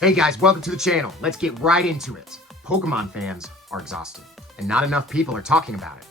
Hey guys, welcome to the channel. Let's get right into it. Pokemon fans are exhausted, and not enough people are talking about it.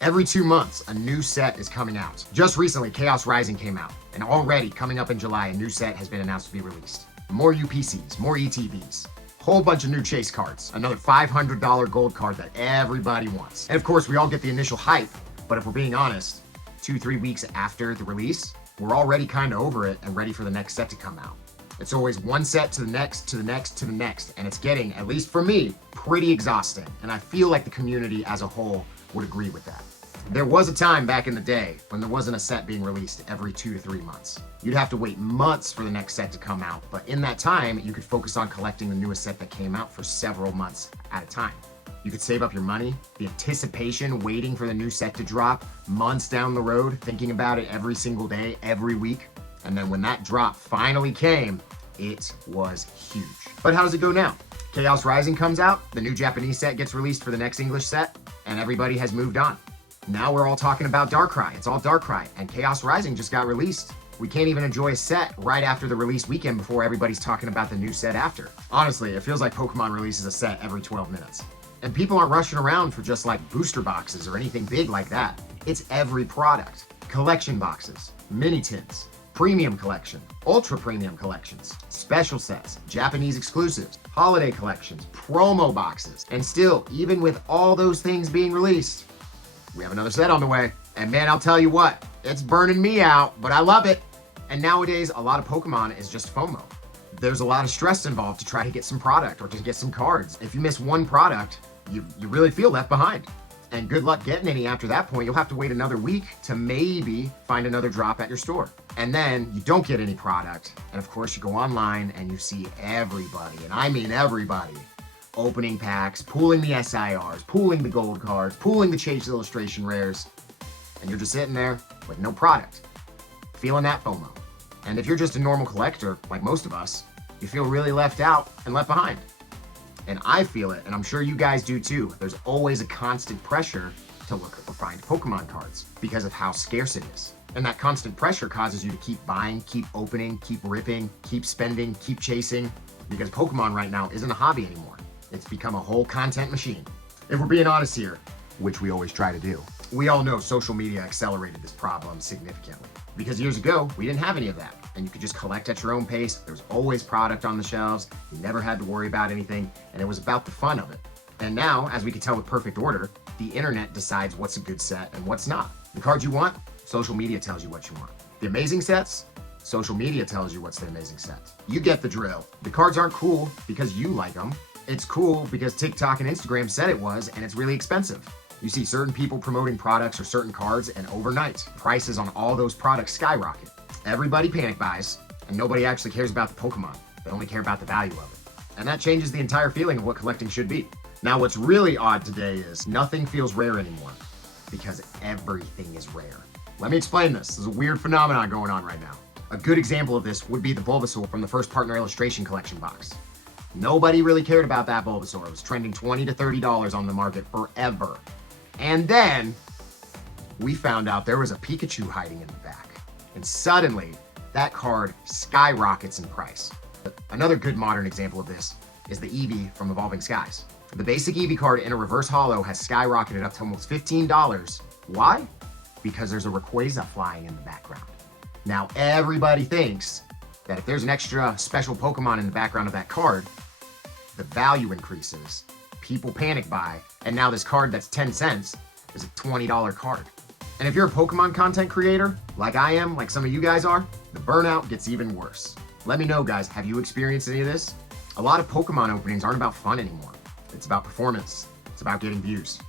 Every 2 months, a new set is coming out. Just recently, Chaos Rising came out, and already coming up in July, a new set has been announced to be released. More UPCs, more ETBs, whole bunch of new chase cards, another $500 gold card that everybody wants. And of course, we all get the initial hype, but if we're being honest, 2-3 weeks after the release, we're already kind of over it and ready for the next set to come out. It's always one set to the next, to the next, to the next, and it's getting, at least for me, pretty exhausting. And I feel like the community as a whole would agree with that. There was a time back in the day when there wasn't a set being released every 2 to 3 months. You'd have to wait months for the next set to come out, but in that time, you could focus on collecting the newest set that came out for several months at a time. You could save up your money, the anticipation, waiting for the new set to drop, months down the road, thinking about it every single day, every week. And then when that drop finally came, it was huge. But how does it go now? Chaos Rising comes out, the new Japanese set gets released for the next English set, and everybody has moved on. Now we're all talking about Darkrai. It's all Darkrai, and Chaos Rising just got released. We can't even enjoy a set right after the release weekend before everybody's talking about the new set after. Honestly, it feels like Pokemon releases a set every 12 minutes. And people aren't rushing around for just like booster boxes or anything big like that. It's every product. Collection boxes, mini tins, premium collection, ultra premium collections, special sets, Japanese exclusives, holiday collections, promo boxes. And still, even with all those things being released, we have another set on the way. And man, I'll tell you what, it's burning me out, but I love it. And nowadays, a lot of Pokemon is just FOMO. There's a lot of stress involved to try to get some product or to get some cards. If you miss one product, you really feel left behind. And good luck getting any after that point. You'll have to wait another week to maybe find another drop at your store. And then you don't get any product. And of course, you go online and you see everybody, and I mean everybody, opening packs, pulling the SIRs, pulling the gold cards, pulling the Chase Illustration rares. And you're just sitting there with no product, feeling that FOMO. And if you're just a normal collector, like most of us, you feel really left out and left behind. And I feel it, and I'm sure you guys do too. There's always a constant pressure to look or find Pokemon cards because of how scarce it is. And that constant pressure causes you to keep buying, keep opening, keep ripping, keep spending, keep chasing, because Pokemon right now isn't a hobby anymore. It's become a whole content machine. If we're being honest here, which we always try to do, we all know social media accelerated this problem significantly. Because years ago, we didn't have any of that. And you could just collect at your own pace. There was always product on the shelves. You never had to worry about anything. And it was about the fun of it. And now, as we can tell with Perfect Order, the internet decides what's a good set and what's not. The cards you want, social media tells you what you want. The amazing sets, social media tells you what's the amazing set. You get the drill. The cards aren't cool because you like them. It's cool because TikTok and Instagram said it was, and it's really expensive. You see certain people promoting products or certain cards, and overnight, prices on all those products skyrocket. Everybody panic buys, and nobody actually cares about the Pokemon. They only care about the value of it. And that changes the entire feeling of what collecting should be. Now, what's really odd today is nothing feels rare anymore because everything is rare. Let me explain this. There's a weird phenomenon going on right now. A good example of this would be the Bulbasaur from the first Partner Illustration Collection box. Nobody really cared about that Bulbasaur. It was trending $20 to $30 on the market forever. And then we found out there was a Pikachu hiding in the back. And suddenly, that card skyrockets in price. Another good modern example of this is the Eevee from Evolving Skies. The basic Eevee card in a reverse holo has skyrocketed up to almost $15. Why? Because there's a Rayquaza flying in the background. Now, everybody thinks that if there's an extra special Pokemon in the background of that card, the value increases. People panic buy, and now this card that's 10 cents is a $20 card. And if you're a Pokemon content creator, like I am, like some of you guys are, the burnout gets even worse. Let me know, guys, have you experienced any of this? A lot of Pokemon openings aren't about fun anymore. It's about performance. It's about getting views.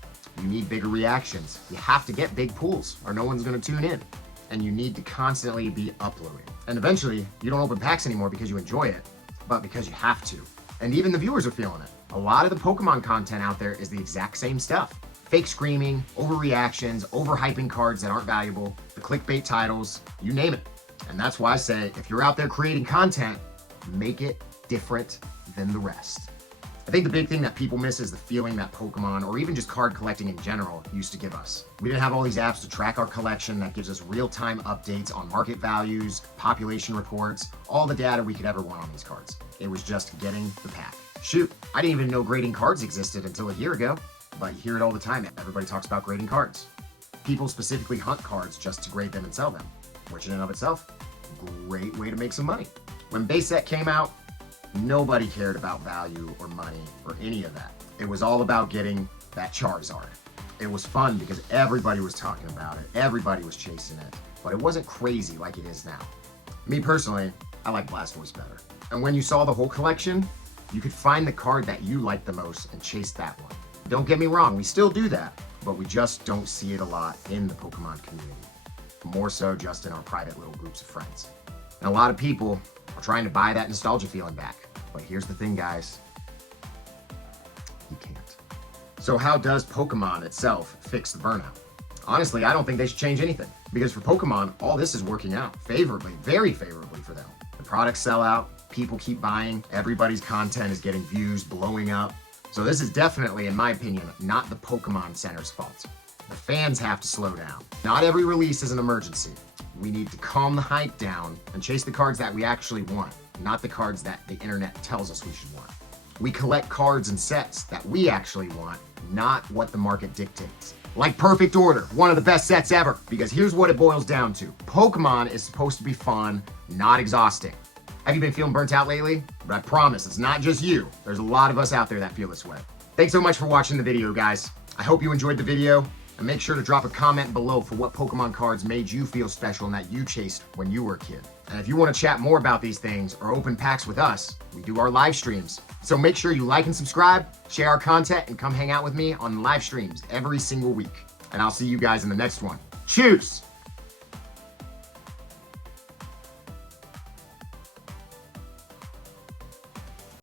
You need bigger reactions. You have to get big pulls, or no one's gonna tune in. And you need to constantly be uploading. And eventually, you don't open packs anymore because you enjoy it, but because you have to. And even the viewers are feeling it. A lot of the Pokemon content out there is the exact same stuff. Fake screaming, overreactions, overhyping cards that aren't valuable, the clickbait titles, you name it. And that's why I say, if you're out there creating content, make it different than the rest. I think the big thing that people miss is the feeling that Pokemon, or even just card collecting in general, used to give us. We didn't have all these apps to track our collection that gives us real-time updates on market values, population reports, all the data we could ever want on these cards. It was just getting the pack. Shoot, I didn't even know grading cards existed until a year ago, but you hear it all the time. Everybody talks about grading cards. People specifically hunt cards just to grade them and sell them, which in and of itself, great way to make some money. When base set came out, nobody cared about value or money or any of that. It was all about getting that Charizard. It was fun because everybody was talking about it. Everybody was chasing it, but it wasn't crazy like it is now. Me personally, I like Blastoise better. And when you saw the whole collection, you could find the card that you liked the most and chase that one. Don't get me wrong, we still do that, but we just don't see it a lot in the Pokemon community. More so just in our private little groups of friends. And a lot of people are trying to buy that nostalgia feeling back. But here's the thing, guys. You can't. So how does Pokemon itself fix the burnout? Honestly, I don't think they should change anything. Because for Pokemon, all this is working out favorably, very favorably for them. The products sell out, people keep buying, everybody's content is getting views, blowing up. So this is definitely, in my opinion, not the Pokemon Center's fault. The fans have to slow down. Not every release is an emergency. We need to calm the hype down and chase the cards that we actually want, not the cards that the internet tells us we should want. We collect cards and sets that we actually want, not what the market dictates. Like Perfect Order, one of the best sets ever, because here's what it boils down to. Pokemon is supposed to be fun, not exhausting. Have you been feeling burnt out lately? But I promise, it's not just you. There's a lot of us out there that feel this way. Thanks so much for watching the video, guys. I hope you enjoyed the video. And make sure to drop a comment below for what Pokemon cards made you feel special and that you chased when you were a kid. And if you want to chat more about these things or open packs with us, we do our live streams. So make sure you like and subscribe, share our content, and come hang out with me on live streams every single week. And I'll see you guys in the next one. Cheers!